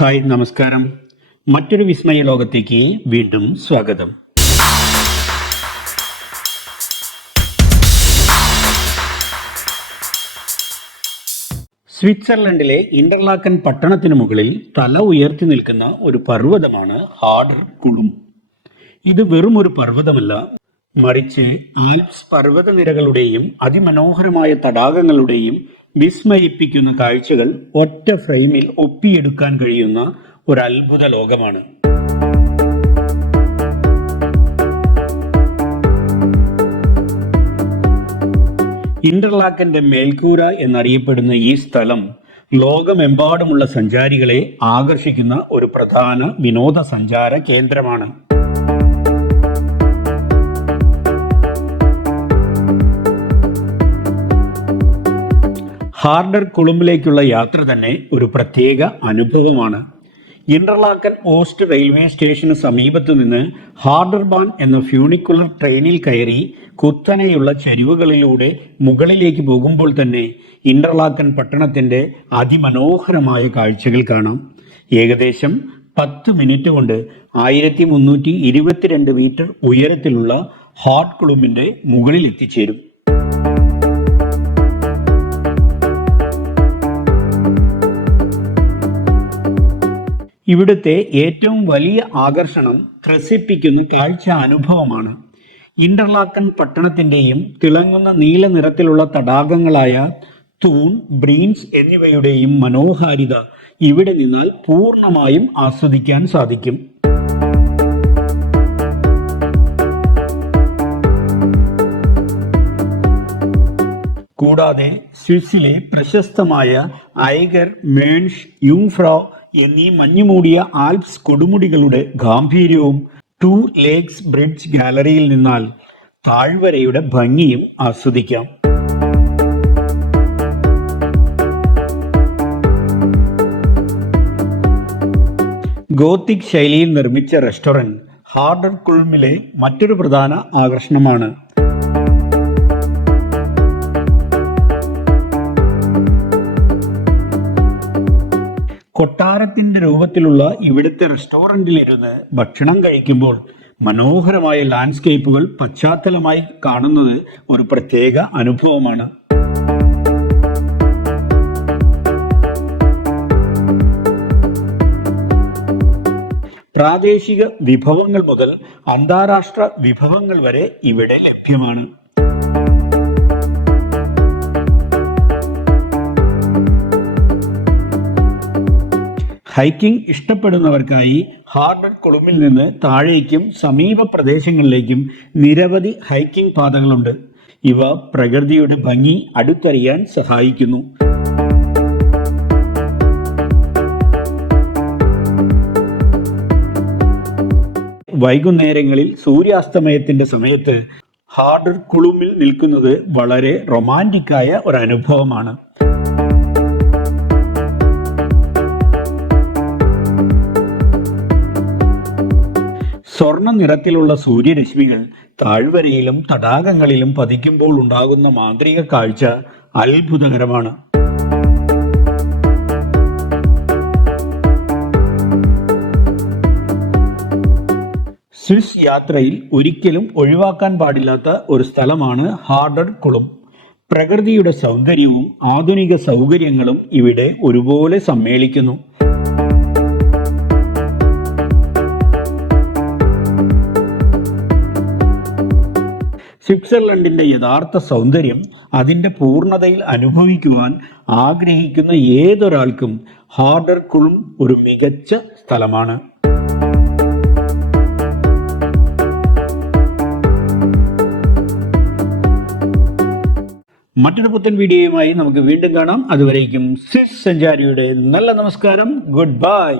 Hi, നമസ്കാരം. മറ്റൊരു വിസ്മയ ലോകത്തേക്ക് വീണ്ടും സ്വാഗതം. സ്വിറ്റ്സർലൻഡിലെ ഇന്റർലാക്കൻ പട്ടണത്തിനു മുകളിൽ തല ഉയർത്തി നിൽക്കുന്ന ഒരു പർവ്വതമാണ് ഹാർഡർ കുളും. ഇത് വെറും ഒരു പർവ്വതമല്ല, മറിച്ച് ആൽപ്സ് പർവ്വതനിരകളുടെയും അതിമനോഹരമായ തടാകങ്ങളുടെയും വിസ്മയിപ്പിക്കുന്ന കാഴ്ചകൾ ഒറ്റ ഫ്രെയിമിൽ ഒപ്പിയെടുക്കാൻ കഴിയുന്ന ഒരു അത്ഭുത ലോകമാണ്. ഇന്റർലാക്കന്റെ മേൽക്കൂര എന്നറിയപ്പെടുന്ന ഈ സ്ഥലം ലോകമെമ്പാടുമുള്ള സഞ്ചാരികളെ ആകർഷിക്കുന്ന ഒരു പ്രധാന വിനോദസഞ്ചാര കേന്ദ്രമാണ്. ഹാർഡർ കുളുമ്പിലേക്കുള്ള യാത്ര തന്നെ ഒരു പ്രത്യേക അനുഭവമാണ്. ഇന്റർലാക്കൻ ഓസ്റ്റ് റെയിൽവേ സ്റ്റേഷന് സമീപത്തു നിന്ന് ഹാർഡർബാൻ എന്ന ഫ്യൂണിക്കുലർ ട്രെയിനിൽ കയറി കുത്തനെയുള്ള ചരിവുകളിലൂടെ മുകളിലേക്ക് പോകുമ്പോൾ തന്നെ ഇന്റർലാക്കൻ പട്ടണത്തിന്റെ അതിമനോഹരമായ കാഴ്ചകൾ കാണാം. ഏകദേശം 10 മിനിറ്റ് കൊണ്ട് 1322 മീറ്റർ ഉയരത്തിലുള്ള ഹാർഡ് കുളുമ്പിന്റെ മുകളിൽ എത്തിച്ചേരും. ഇവിടുത്തെ ഏറ്റവും വലിയ ആകർഷണം ത്രസിപ്പിക്കുന്ന കാഴ്ച അനുഭവമാണ്. ഇന്റർലാക്കൻ പട്ടണത്തിന്റെയും തിളങ്ങുന്ന നീല നിറത്തിലുള്ള തടാകങ്ങളായ തൂൺ, ബ്രീൻസ് എന്നിവയുടെയും മനോഹാരിത ഇവിടെ നിന്നാൽ പൂർണ്ണമായും ആസ്വദിക്കാൻ സാധിക്കും. കൂടാതെ സ്വിസ്സിലെ പ്രശസ്തമായ ഐഗർ, മേൺഷ്, യുങ്ഫ്രൗ എന്നീ മഞ്ഞുമൂടിയ ആൽപ്സ് കൊടുമുടികളുടെ ഗാംഭീര്യവും ടു ലേക്സ് ബ്രിഡ്ജ് ഗാലറിയിൽ നിന്നാൽ താഴ്വരയുടെ ഭംഗിയും ആസ്വദിക്കാം. ഗോത്തിക് ശൈലിയിൽ നിർമ്മിച്ച റെസ്റ്റോറന്റ് ഹാർഡർ കുളുമ്പിലെ മറ്റൊരു പ്രധാന ആകർഷണമാണ്. കൊട്ടാരത്തിന്റെ രൂപത്തിലുള്ള ഇവിടുത്തെ റെസ്റ്റോറന്റിലിരുന്ന് ഭക്ഷണം കഴിക്കുമ്പോൾ മനോഹരമായ ലാൻഡ്സ്കേപ്പുകൾ പശ്ചാത്തലമായി കാണുന്നത് ഒരു പ്രത്യേക അനുഭവമാണ്. പ്രാദേശിക വിഭവങ്ങൾ മുതൽ അന്താരാഷ്ട്ര വിഭവങ്ങൾ വരെ ഇവിടെ ലഭ്യമാണ്. ഹൈക്കിംഗ് ഇഷ്ടപ്പെടുന്നവർക്കായി ഹാർഡർ കുളുമ്പിൽ നിന്ന് താഴേക്കും സമീപ പ്രദേശങ്ങളിലേക്കും നിരവധി ഹൈക്കിംഗ് പാതകളുണ്ട്. ഇവ പ്രകൃതിയുടെ ഭംഗി അടുത്തറിയാൻ സഹായിക്കുന്നു. വൈകുന്നേരങ്ങളിൽ സൂര്യാസ്തമയത്തിന്റെ സമയത്ത് ഹാർഡർ കുളുമ്പിൽ നിൽക്കുന്നത് വളരെ റൊമാൻറ്റിക്കായ ഒരു അനുഭവമാണ്. സ്വർണ്ണ നിറത്തിലുള്ള സൂര്യരശ്മികൾ താഴ്വരയിലും തടാകങ്ങളിലും പതിക്കുമ്പോൾ ഉണ്ടാകുന്ന മാന്ത്രിക കാഴ്ച അത്ഭുതകരമാണ്. സ്വിസ് യാത്രയിൽ ഒരിക്കലും ഒഴിവാക്കാൻ പാടില്ലാത്ത ഒരു സ്ഥലമാണ് ഹാർഡർ കുളും. പ്രകൃതിയുടെ സൗന്ദര്യവും ആധുനിക സൗകര്യങ്ങളും ഇവിടെ ഒരുപോലെ സമ്മേളിക്കുന്നു. സ്വിറ്റ്സർലൻഡിന്റെ യഥാർത്ഥ സൗന്ദര്യം അതിന്റെ പൂർണ്ണതയിൽ അനുഭവിക്കുവാൻ ആഗ്രഹിക്കുന്ന ഏതൊരാൾക്കും ഹാർഡർ കുളും ഒരു മികച്ച സ്ഥലമാണ്. മറ്റൊരു പുത്തൻ വീഡിയോയുമായി നമുക്ക് വീണ്ടും കാണാം. അതുവരേക്കും സ്വിസ് സഞ്ചാരിയുടെ നല്ല നമസ്കാരം. Good bye.